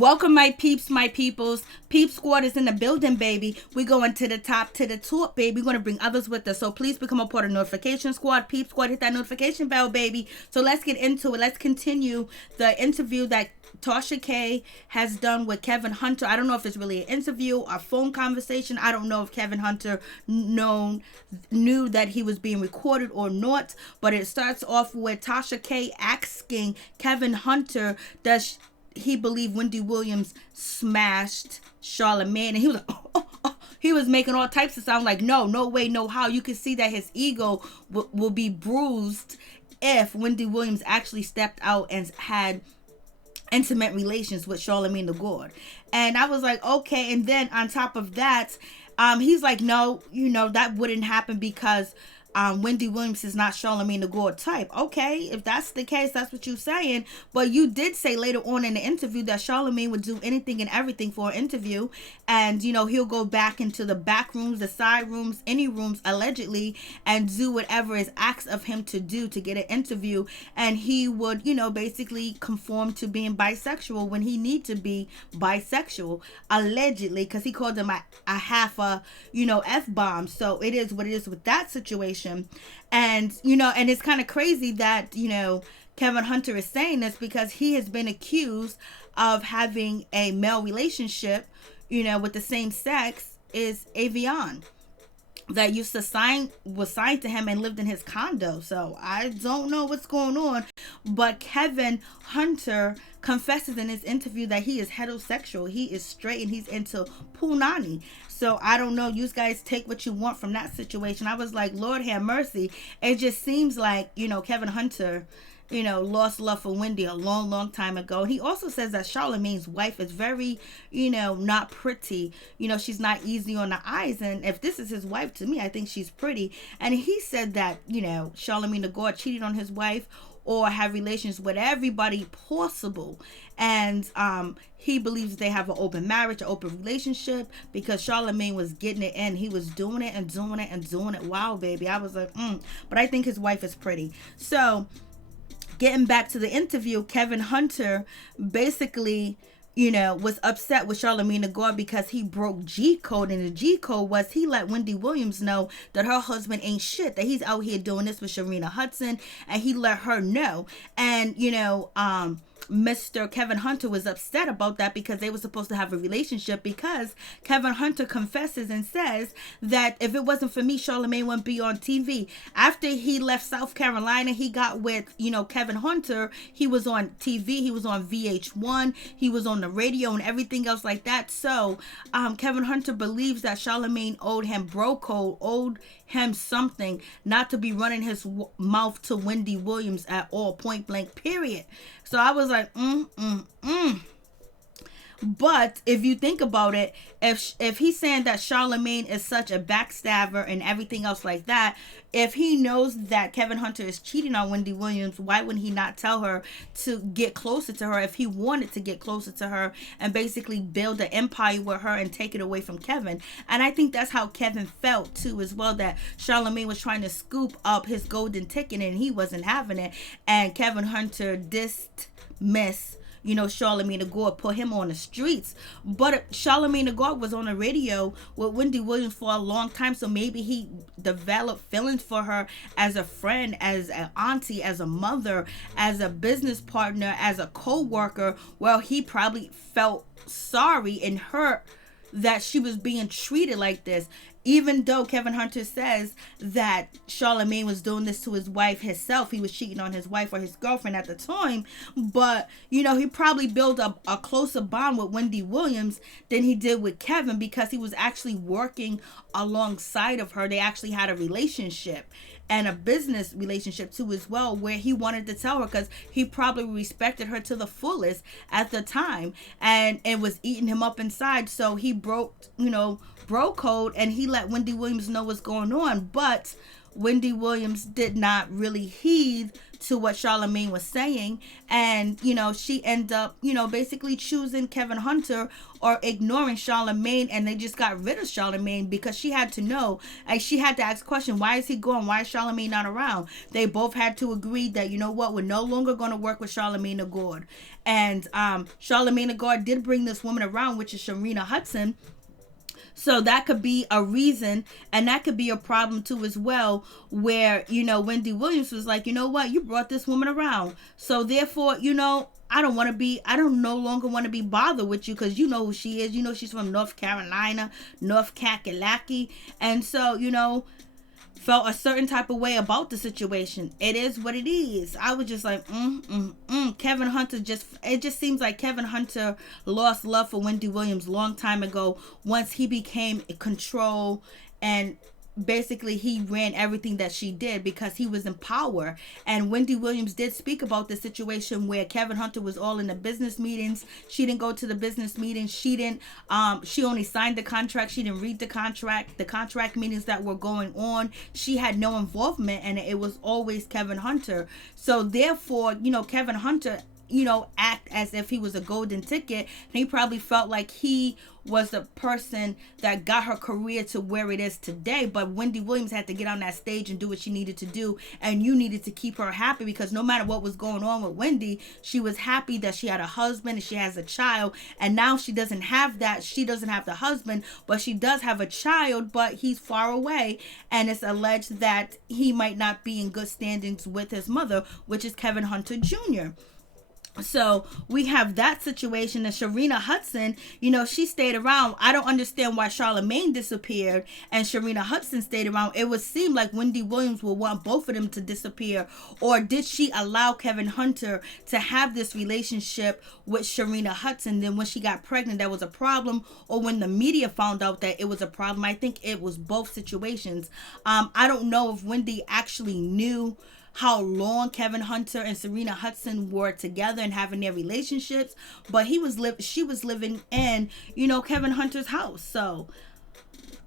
Welcome, my peeps, my peoples. Peep Squad is in the building, baby. We going to the top, baby. We're going to bring others with us. So please become a part of Notification Squad. Peep Squad, hit that notification bell, baby. So let's get into it. Let's continue the interview that Tasha K has done with Kevin Hunter. I don't know if it's really an interview or phone conversation. I don't know if Kevin Hunter knew that he was being recorded or not. But it starts off with Tasha K asking Kevin Hunter, does he believed Wendy Williams smashed Charlamagne, and he was like, he was making all types of sound like, no way, no how. You can see that his ego will be bruised if Wendy Williams actually stepped out and had intimate relations with Charlamagne the God. And I was like, okay. And then on top of that, he's like, no, that wouldn't happen because Wendy Williams is not Charlamagne the God type. Okay, if that's the case, that's what you're saying. But you did say later on in the interview that Charlamagne would do anything and everything for an interview. And, he'll go back into the back rooms, the side rooms, any rooms, allegedly, and do whatever is asked of him to do to get an interview. And he would, basically conform to being bisexual when he need to be bisexual, allegedly, because he called him a half a, F-bomb. So it is what it is with that situation. And and it's kind of crazy that Kevin Hunter is saying this because he has been accused of having a male relationship with the same sex is Avion that was signed to him and lived in his condo. So I don't know what's going on, but Kevin Hunter confesses in his interview that he is heterosexual. He is straight and he's into punani. So I don't know. You guys take what you want from that situation. I was like, Lord have mercy. It just seems like, Kevin Hunter, lost love for Wendy a long time ago. He also says that Charlemagne's wife is very, not pretty. She's not easy on the eyes. And if this is his wife, to me, I think she's pretty. And he said that, Charlamagne the God cheated on his wife or have relations with everybody possible. And he believes they have an open marriage, an open relationship, because Charlamagne was getting it in. He was doing it and doing it and doing it. Wow, baby. I was like, But I think his wife is pretty. So getting back to the interview, Kevin Hunter basically, was upset with Charlamagne the God because he broke G code, and the G code was he let Wendy Williams know that her husband ain't shit, that he's out here doing this with Sharina Hudson, and he let her know. And Mr. Kevin Hunter was upset about that because they were supposed to have a relationship, because Kevin Hunter confesses and says that if it wasn't for me, Charlamagne wouldn't be on TV. After he left South Carolina, he got with, Kevin Hunter. He was on TV. He was on VH1. He was on the radio and everything else like that. So Kevin Hunter believes that Charlamagne owed him bro code, owed him something, not to be running his mouth to Wendy Williams at all, point blank, period. So I was like, But if you think about it, if he's saying that Charlamagne is such a backstabber and everything else like that, if he knows that Kevin Hunter is cheating on Wendy Williams, why wouldn't he not tell her to get closer to her if he wanted to get closer to her and basically build an empire with her and take it away from Kevin? And I think that's how Kevin felt too as well, that Charlamagne was trying to scoop up his golden ticket and he wasn't having it. And Kevin Hunter dismissed Charlamagne the God, put him on the streets. But Charlamagne the God was on the radio with Wendy Williams for a long time, so maybe he developed feelings for her as a friend, as an auntie, as a mother, as a business partner, as a co-worker. Well, he probably felt sorry and hurt that she was being treated like this, even though Kevin Hunter says that Charlamagne was doing this to his wife himself. He was cheating on his wife or his girlfriend at the time. But, he probably built up a closer bond with Wendy Williams than he did with Kevin, because he was actually working alongside of her. They actually had a relationship and a business relationship too as well, where he wanted to tell her because he probably respected her to the fullest at the time, and it was eating him up inside. So he broke, bro code, and he let Wendy Williams know what's going on. But Wendy Williams did not really heed to what Charlamagne was saying, and she ended up basically choosing Kevin Hunter or ignoring Charlamagne, and they just got rid of Charlamagne because she had to know, like, she had to ask question, why is he gone, why is Charlamagne not around? They both had to agree that, we're no longer going to work with Charlamagne the God. And Charlamagne the God did bring this woman around, which is Sharina Hudson. So that could be a reason, and that could be a problem too as well, where, Wendy Williams was like, you brought this woman around. So therefore, I don't no longer want to be bothered with you, because you know who she is. She's from North Carolina, North Kakalaki. And so, felt a certain type of way about the situation. It is what it is. I was just like, Kevin Hunter it just seems like Kevin Hunter lost love for Wendy Williams long time ago, once he became in control, and basically he ran everything that she did because he was in power. And Wendy Williams did speak about the situation where Kevin Hunter was all in the business meetings. She didn't go to the business meetings. She only signed the contract. She didn't read the contract meetings that were going on. She had no involvement, and it was always Kevin Hunter. So therefore, Kevin Hunter act as if he was a golden ticket, and he probably felt like he was the person that got her career to where it is today. But Wendy Williams had to get on that stage and do what she needed to do, and you needed to keep her happy, because no matter what was going on with Wendy, she was happy that she had a husband and she has a child. And now she doesn't have that. She doesn't have the husband, but she does have a child, but he's far away, and it's alleged that he might not be in good standings with his mother, which is Kevin Hunter Jr. So we have that situation. And Sharina Hudson, she stayed around. I don't understand why Charlamagne disappeared and Sharina Hudson stayed around. It would seem like Wendy Williams will want both of them to disappear. Or did she allow Kevin Hunter to have this relationship with Sharina Hudson? Then when she got pregnant, that was a problem. Or when the media found out that it was a problem. I think it was both situations. I don't know if Wendy actually knew how long Kevin Hunter and Sharina Hudson were together and having their relationships, but she was living in, Kevin Hunter's house, so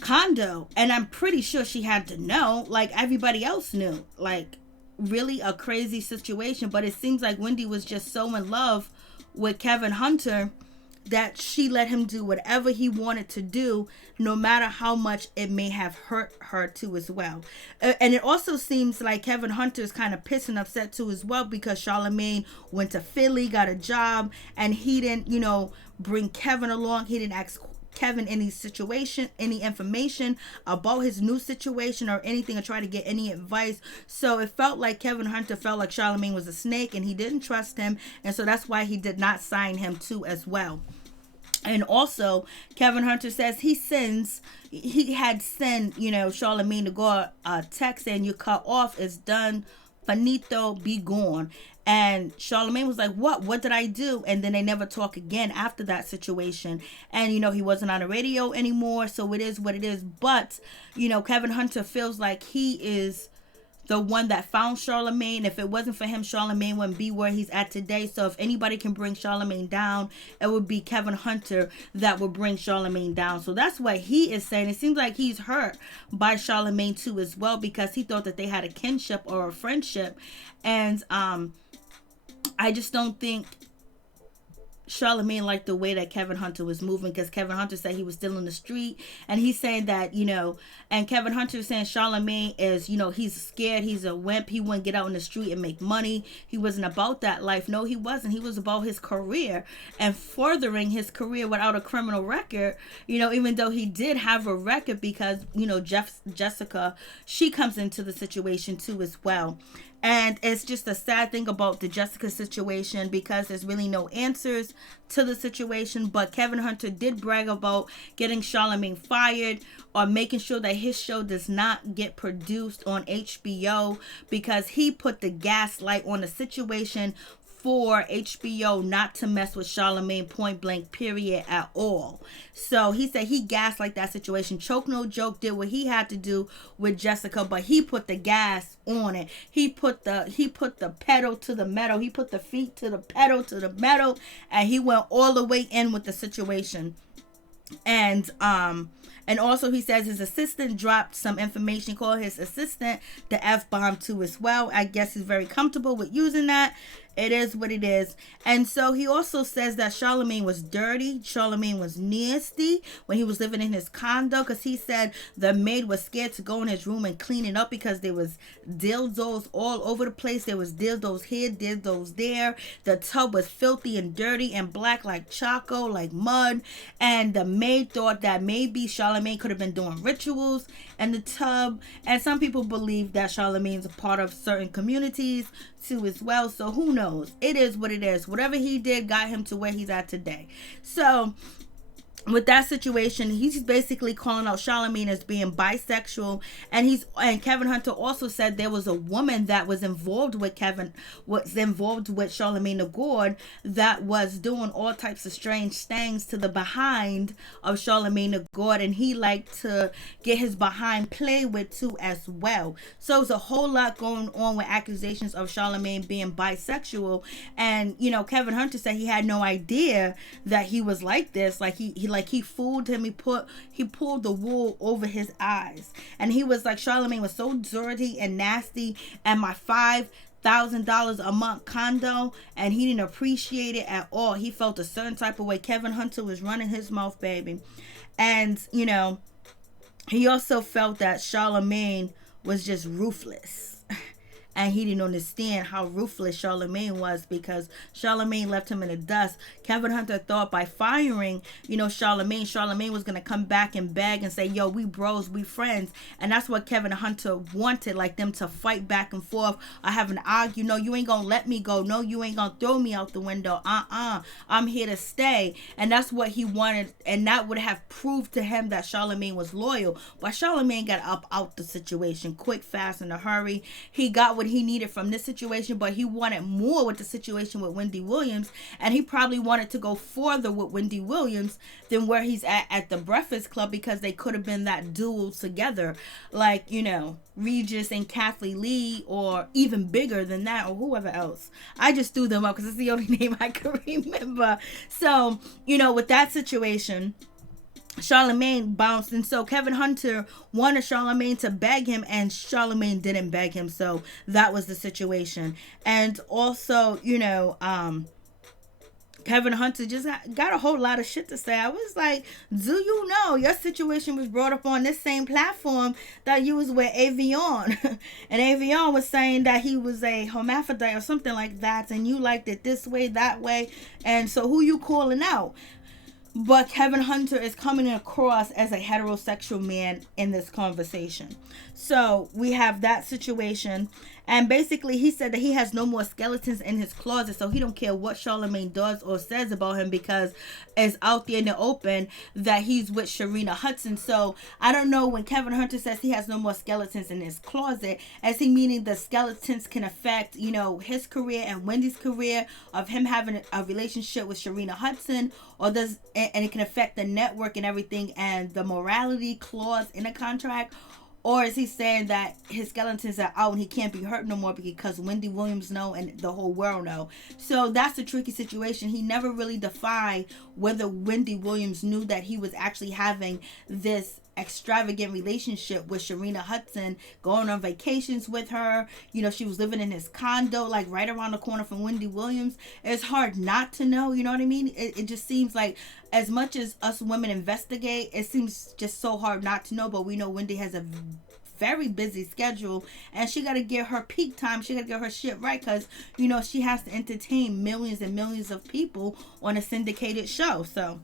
condo, and I'm pretty sure she had to know, like everybody else knew. Like, really a crazy situation. But it seems like Wendy was just so in love with Kevin Hunter that she let him do whatever he wanted to do, no matter how much it may have hurt her too as well. And it also seems like Kevin Hunter is kind of pissed and upset too as well, because Charlamagne went to Philly, got a job, and he didn't, bring Kevin along. He didn't ask Kevin any information about his new situation or anything, or try to get any advice. So it felt like Kevin Hunter felt like Charlamagne was a snake and he didn't trust him, and so that's why he did not sign him too as well. And also, Kevin Hunter says he had sent, Charlamagne to go a text saying, "You cut off, it's done, finito, be gone." And Charlamagne was like, what did I do? And then they never talk again after that situation. And, he wasn't on the radio anymore, so it is what it is. But, Kevin Hunter feels like he is the one that found Charlamagne. If it wasn't for him, Charlamagne wouldn't be where he's at today. So if anybody can bring Charlamagne down, it would be Kevin Hunter that would bring Charlamagne down. So that's what he is saying. It seems like he's hurt by Charlamagne too as well, because he thought that they had a kinship or a friendship. And I just don't think Charlamagne liked the way that Kevin Hunter was moving, because Kevin Hunter said he was still in the street, and he's saying that, and Kevin Hunter is saying Charlamagne is, he's scared, he's a wimp, he wouldn't get out in the street and make money, he wasn't about that life. No, he wasn't. He was about his career and furthering his career without a criminal record, even though he did have a record, because, Jessica, she comes into the situation too as well. And it's just a sad thing about the Jessica situation, because there's really no answers to the situation. But Kevin Hunter did brag about getting Charlamagne fired, or making sure that his show does not get produced on HBO, because he put the gaslight on the situation for HBO not to mess with Charlamagne, point blank, period, at all. So he said he gaslighted that situation. Choke No Joke did what he had to do with Jessica, but he put the gas on it. He put the pedal to the metal. He put the feet to the pedal to the metal, and he went all the way in with the situation. And And also he says his assistant dropped some information, called his assistant the F-bomb too as well. I guess he's very comfortable with using that. It is what it is. And so he also says that Charlemagne was dirty. Charlemagne was nasty when he was living in his condo, because he said the maid was scared to go in his room and clean it up because there was dildos all over the place. There was dildos here, dildos there. The tub was filthy and dirty and black like choco, like mud. And the maid thought that maybe Charlemagne could have been doing rituals in the tub. And some people believe that Charlemagne's a part of certain communities too as well. So who knows? It is what it is. Whatever he did got him to where he's at today. So with that situation, he's basically calling out Charlemagne as being bisexual, and Kevin Hunter also said there was a woman that was involved with Charlemagne the God that was doing all types of strange things to the behind of Charlemagne the God, and he liked to get his behind play with too as well. So it's a whole lot going on with accusations of Charlemagne being bisexual, and Kevin Hunter said he had no idea that he was like this. Like he fooled him. He pulled the wool over his eyes, and he was like, Charlemagne was so dirty and nasty, and my $5,000 a month condo, and he didn't appreciate it at all. He felt a certain type of way. Kevin Hunter was running his mouth, baby. And he also felt that Charlemagne was just ruthless. And he didn't understand how ruthless Charlemagne was, because Charlemagne left him in the dust. Kevin Hunter thought by firing, Charlemagne was going to come back and beg and say, yo, we bros, we friends. And that's what Kevin Hunter wanted, like them to fight back and forth. I have an argue. No, you ain't going to let me go. No, you ain't going to throw me out the window. I'm here to stay. And that's what he wanted. And that would have proved to him that Charlemagne was loyal. But Charlemagne got up out the situation quick, fast, in a hurry. He got what he needed from this situation, but he wanted more with the situation with Wendy Williams, and he probably wanted to go further with Wendy Williams than where he's at the Breakfast Club, because they could have been that duel together, like Regis and Kathleen Lee, or even bigger than that, or whoever else. I just threw them up because it's the only name I can remember. So with that situation, Charlemagne bounced, and so Kevin Hunter wanted Charlemagne to beg him, and Charlemagne didn't beg him. So that was the situation. And also, Kevin Hunter just got a whole lot of shit to say. I was like, do you know your situation was brought up on this same platform that you was with Avion? And Avion was saying that he was a hermaphrodite or something like that, and you liked it this way, that way. And so who you calling out? But Kevin Hunter is coming across as a heterosexual man in this conversation. So we have that situation. And basically he said that he has no more skeletons in his closet. So he don't care what Charlemagne does or says about him, because it's out there in the open that he's with Sharina Hudson. So I don't know, when Kevin Hunter says he has no more skeletons in his closet, is he meaning the skeletons can affect, his career and Wendy's career of him having a relationship with Sharina Hudson, or and it can affect the network and everything and the morality clause in a contract? Or is he saying that his skeletons are out and he can't be hurt no more because Wendy Williams know and the whole world know? So that's a tricky situation. He never really defined whether Wendy Williams knew that he was actually having this extravagant relationship with Sharina Hudson, going on vacations with her. She was living in his condo, like right around the corner from Wendy Williams. It's hard not to know, you know what I mean? It just seems like, as much as us women investigate, it seems just so hard not to know. But we know Wendy has a very busy schedule, and she got to get her peak time. She got to get her shit right, because she has to entertain millions and millions of people on a syndicated show. So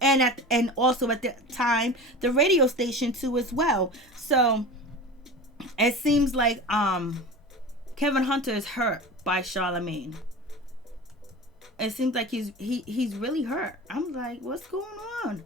and also at the time the radio station too as well. So it seems like Kevin Hunter is hurt by Charlemagne. It seems like he's really hurt. I'm like, what's going on?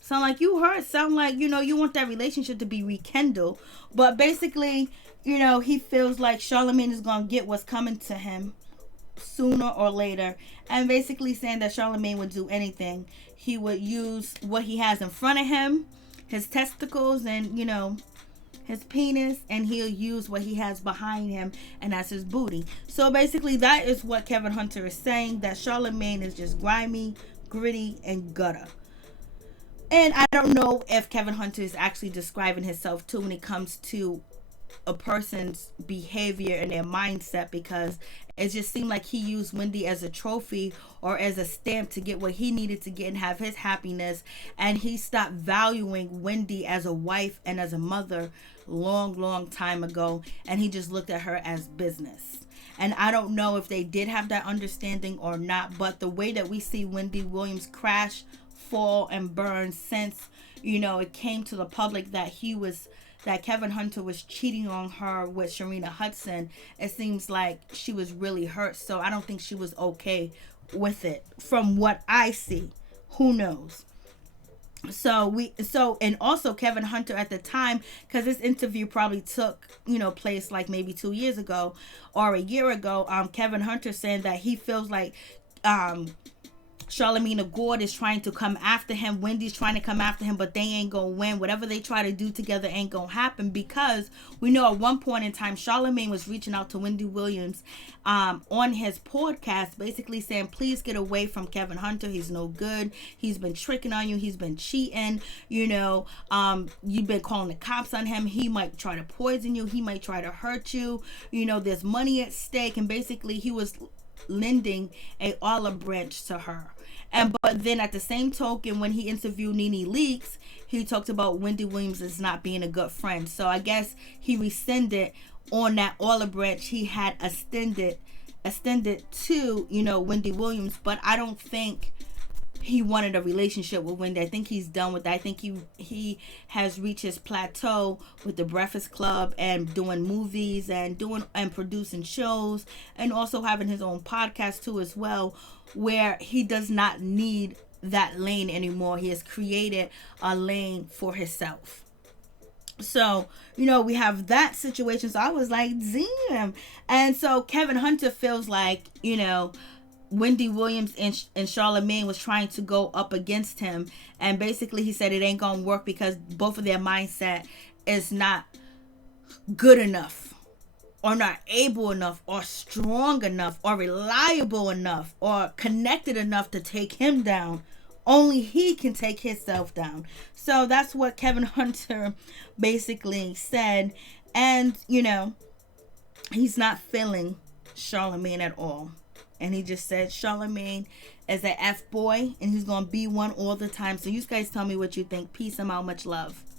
Sound like you hurt. Sound like, you want that relationship to be rekindled. But basically, he feels like Charlemagne is going to get what's coming to him sooner or later. And basically saying that Charlemagne would do anything. He would use what he has in front of him, his testicles and, his penis, and he'll use what he has behind him, and that's his booty. So basically that is what Kevin Hunter is saying, that Charlemagne is just grimy, gritty, and gutter. And I don't know if Kevin Hunter is actually describing himself too when it comes to a person's behavior and their mindset, because it just seemed like he used Wendy as a trophy or as a stamp to get what he needed to get and have his happiness, and he stopped valuing Wendy as a wife and as a mother long time ago, and he just looked at her as business. And I don't know if they did have that understanding or not, but the way that we see Wendy Williams crash, fall, and burn since, it came to the public that Kevin Hunter was cheating on her with Sharina Hudson, it seems like she was really hurt. So I don't think she was okay with it from what I see. Who knows? And also Kevin Hunter at the time, because this interview probably took place like maybe 2 years ago or a year ago. Kevin Hunter saying that he feels like Charlemagne the God is trying to come after him. Wendy's trying to come after him, but they ain't gonna win. Whatever they try to do together ain't gonna happen, because we know at one point in time Charlemagne was reaching out to Wendy Williams on his podcast, basically saying, please get away from Kevin Hunter. He's no good. He's been tricking on you. He's been cheating. You've been calling the cops on him. He might try to poison you. He might try to hurt you. There's money at stake. And basically he was lending a olive branch to her. But then at the same token, when he interviewed Nene Leakes, he talked about Wendy Williams as not being a good friend. So I guess he rescinded on that olive branch he had extended to Wendy Williams. But I don't think he wanted a relationship with Wendy. I think he's done with that. I think he has reached his plateau with the Breakfast Club and doing movies and producing shows, and also having his own podcast too as well, where he does not need that lane anymore. He has created a lane for himself. So, we have that situation. So I was like, damn. And so Kevin Hunter feels like, Wendy Williams and Charlamagne was trying to go up against him, and basically he said it ain't gonna work because both of their mindset is not good enough, or not able enough, or strong enough, or reliable enough, or connected enough to take him down. Only he can take himself down. So that's what Kevin Hunter basically said. And he's not feeling Charlamagne at all. And he just said Charlamagne is an F boy, and he's going to be one all the time. So you guys tell me what you think. Peace. I'm out. Much love.